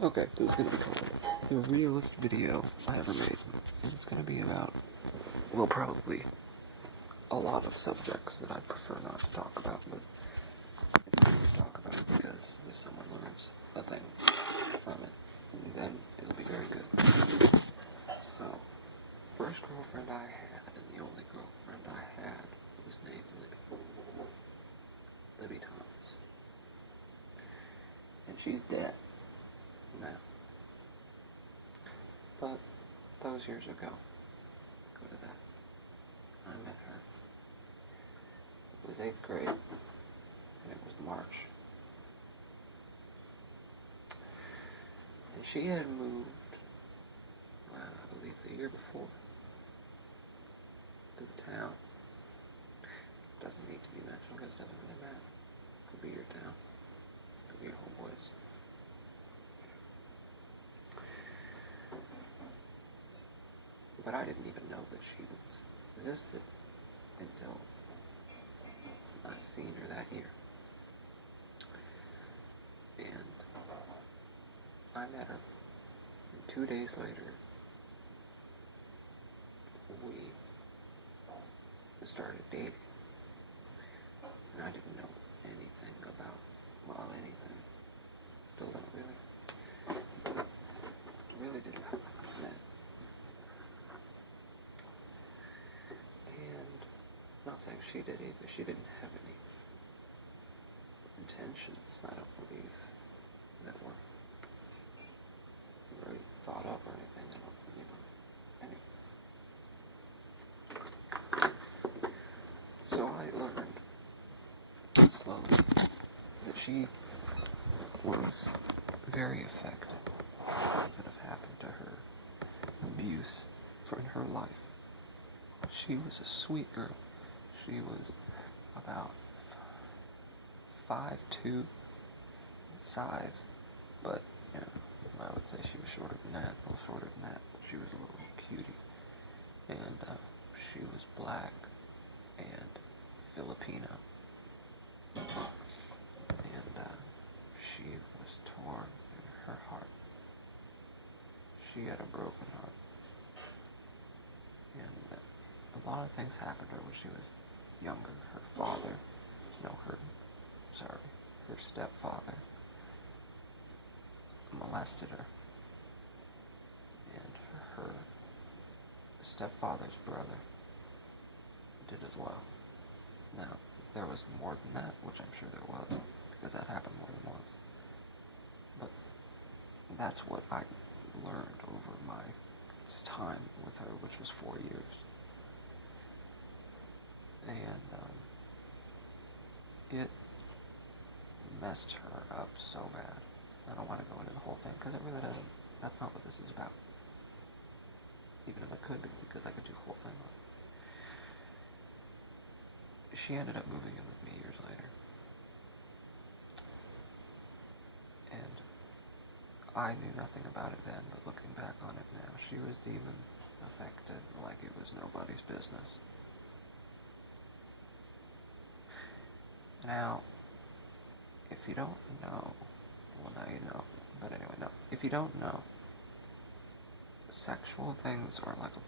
Okay, this is going to be called the realist video I ever made. And it's going to be about, well, probably a lot of subjects that I'd prefer not to talk about, but I'm going to talk about it because if someone learns a thing from it, then it'll be very good. So, first girlfriend I had, and the only girlfriend I had, was named Libby. Libby Thomas. And she's dead now. But those years ago, let's go to that, I met her. It was 8th grade, and it was March. And she had moved, I believe the year before, to the town. Doesn't need to be mentioned because it doesn't really matter. Could be your town. Could be your homeboys. But I didn't even know that she existed until I seen her that year. And I met her, and 2 days later, we started dating. And I didn't know anything about, well, anything. Still don't really. But really didn't know that. And not saying she did either. She didn't have any intentions, I don't believe, that were very thought up or anything. I don't, anyway. So I learned slowly that she was very affected by things that have happened to her, abuse in her life. She was a sweet girl. She was about 5'2" size, but you know, I would say she was shorter than that, a little shorter than that. She was a little cutie, and she was black and Filipino, and she was torn in her heart. She had a broken heart, and a lot of things happened to her when she was younger. Her stepfather molested her, and her stepfather's brother did as well. Now, there was more than that, which I'm sure there was, because that happened more than once. But that's what I learned over my time with her, which was 4 years. And it messed her up so bad. I don't want to go into the whole thing, because it really doesn't, that's not what this is about. Even if I could, because I could do the whole thing. She ended up moving in with me years later. And I knew nothing about it then, but looking back on it now, she was demon affected like it was nobody's business. Now, if you don't know, well, now you know, but anyway, no. If you don't know, sexual things are like a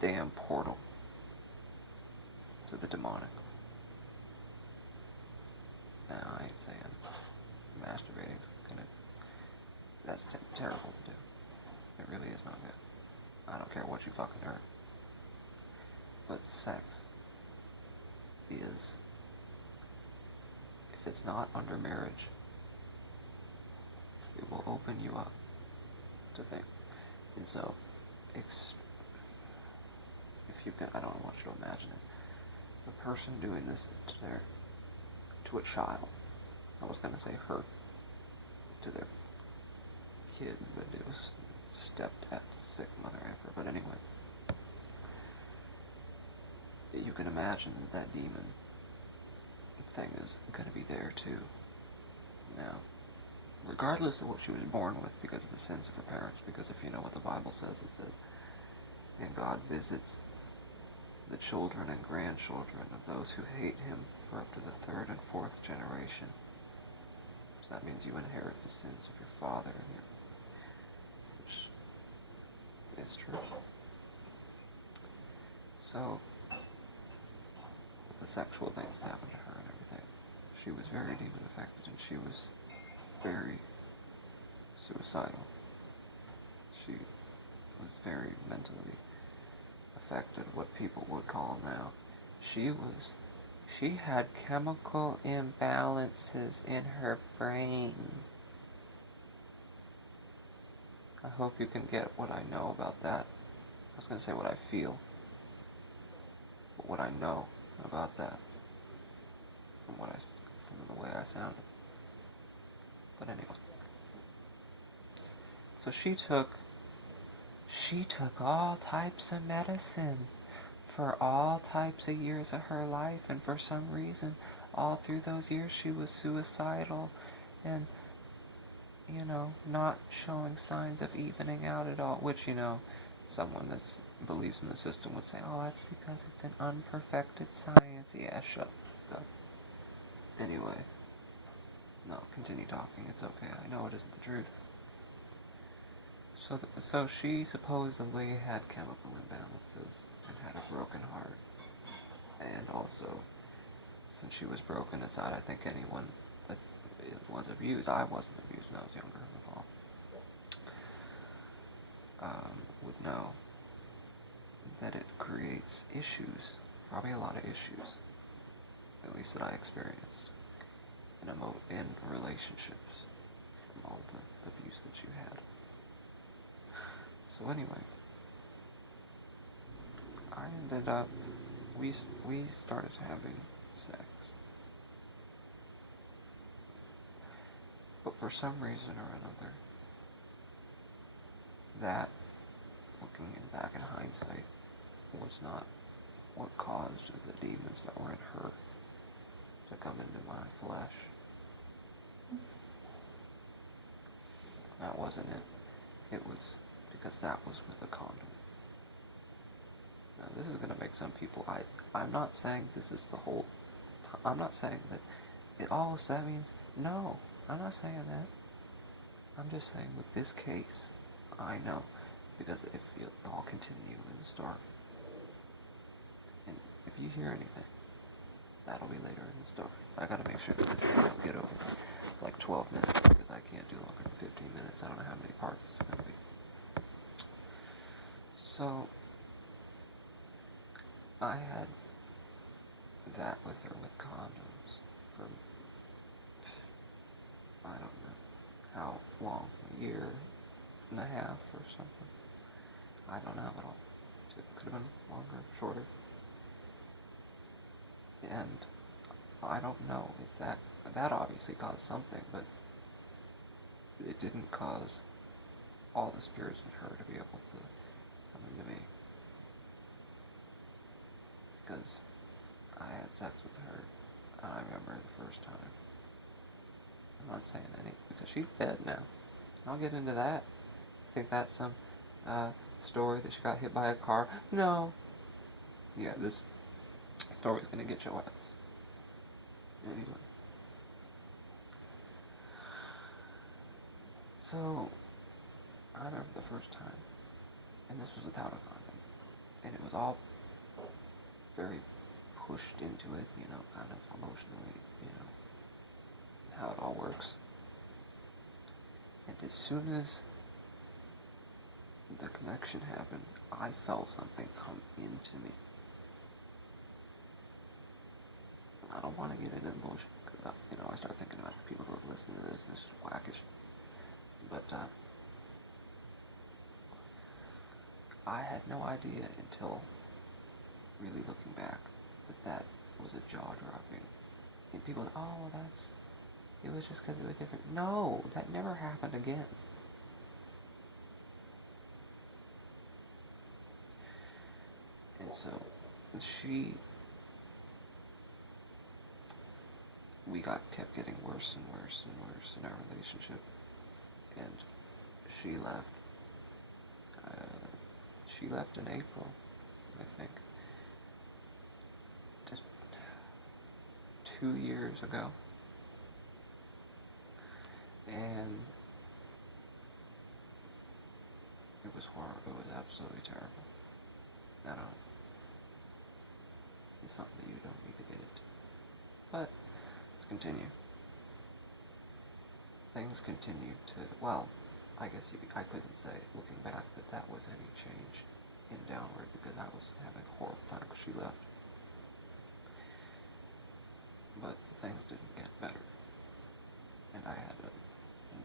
damn portal to the demonic. Now, I ain't saying masturbating's that's terrible to do. It really is not good. I don't care what you fucking heard. But sex is, if it's not under marriage, it will open you up to things. And so, if you can, I don't want you to imagine it. The person doing this to a child, I was going to say her, to their kid, but it was stepdad, sick mother effer, but anyway. You can imagine that demon thing is going to be there too. Now, regardless of what she was born with, because of the sins of her parents, because if you know what the Bible says, it says, and God visits the children and grandchildren of those who hate him for up to the 3rd and 4th generation. So that means you inherit the sins of your father and your is true. So, the sexual things happened to her and everything. She was very demon affected, and she was very suicidal. She was very mentally affected, what people would call now. She had chemical imbalances in her brain. I hope you can get what I know about that. I was going to say what I feel, but what I know about that from the way I sounded. But anyway. So she took all types of medicine for all types of years of her life, and for some reason, all through those years she was suicidal and, not showing signs of evening out at all, which, someone that believes in the system would say, oh, that's because it's an unperfected science. Yeah, shut up. Anyway. No, continue talking, it's okay. I know it isn't the truth. So she supposedly had chemical imbalances and had a broken heart. And also, since she was broken inside, I think anyone that was abused, I wasn't abused when I was younger at all, would know that it creates issues, probably a lot of issues, at least that I experienced, in relationships from all the abuse that you had. So anyway, I ended up, we started having sex. But for some reason or another, that, looking back in hindsight, was not what caused the demons that were in her to come into my flesh. That wasn't it. It was because that was with a condom. Now this is going to make some people, I'm not saying this is the whole, I'm not saying that that means, no, I'm not saying that. I'm just saying with this case, I know, because if I'll continue in the story. And if you hear anything, that'll be later in the story. I gotta make sure that this thing will get over like 12 minutes, because I can't do longer than 15 minutes. I don't know how many parts it's gonna be. So, I had that with her with condoms for, I don't know how long, a year and a half or something. I don't know at all. It could have been longer, shorter. And I don't know if that obviously caused something, but it didn't cause all the spirits in her to be able to come into me. Because I had sex with her, and I remember the first time. I'm not saying any, because she's dead now. I'll get into that. I think that's some story that she got hit by a car. No. Yeah, this story's gonna get your ass. Anyway. So, I remember the first time, and this was without a condom, and it was all very pushed into it, kind of emotionally, how it all works. And as soon as the connection happened, I felt something come into me. I don't want to get into the bullshit, because, I start thinking about the people who are listening to this, and this is whackish. But, I had no idea until really looking back that was a jaw-dropping. And people go, oh, it was just because it was different. No, that never happened again. And so, we kept getting worse and worse and worse in our relationship. And she left. She left in April, I think. Just 2 years ago. And it was horrible. It was absolutely terrible. I don't. It's something that you don't need to get into. But let's continue. Things continued to, well, I guess I couldn't say, looking back, that was any change in downward, because I was having a horrible time because she left. But things didn't get better, and I had a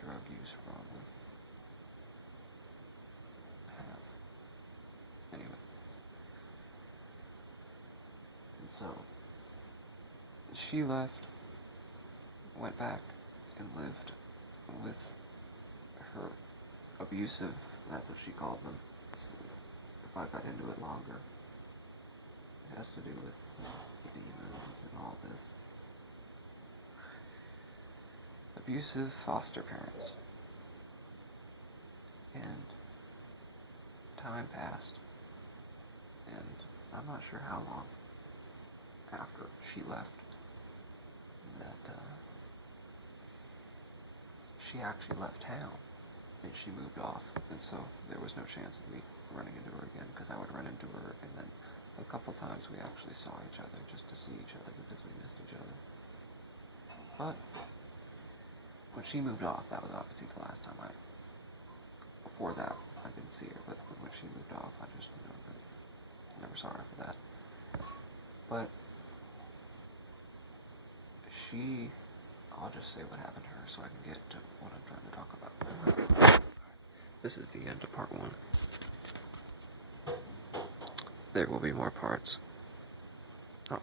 drug use problem. Anyway, and so she left, went back, and lived with her abusive, that's what she called them. If I got into it longer, it has to do with the demons and all this. Abusive foster parents. And time passed, and I'm not sure how long after she left that she actually left town, and she moved off, and so there was no chance of me running into her again, because I would run into her, and then a couple times we actually saw each other just to see each other because we missed each other. But when she moved off, that was obviously the last time before that, I didn't see her, but when she moved off, I just, never saw her for that. But I'll just say what happened to her so I can get to what I'm trying to talk about. This is the end of part 1. There will be more parts. Oh,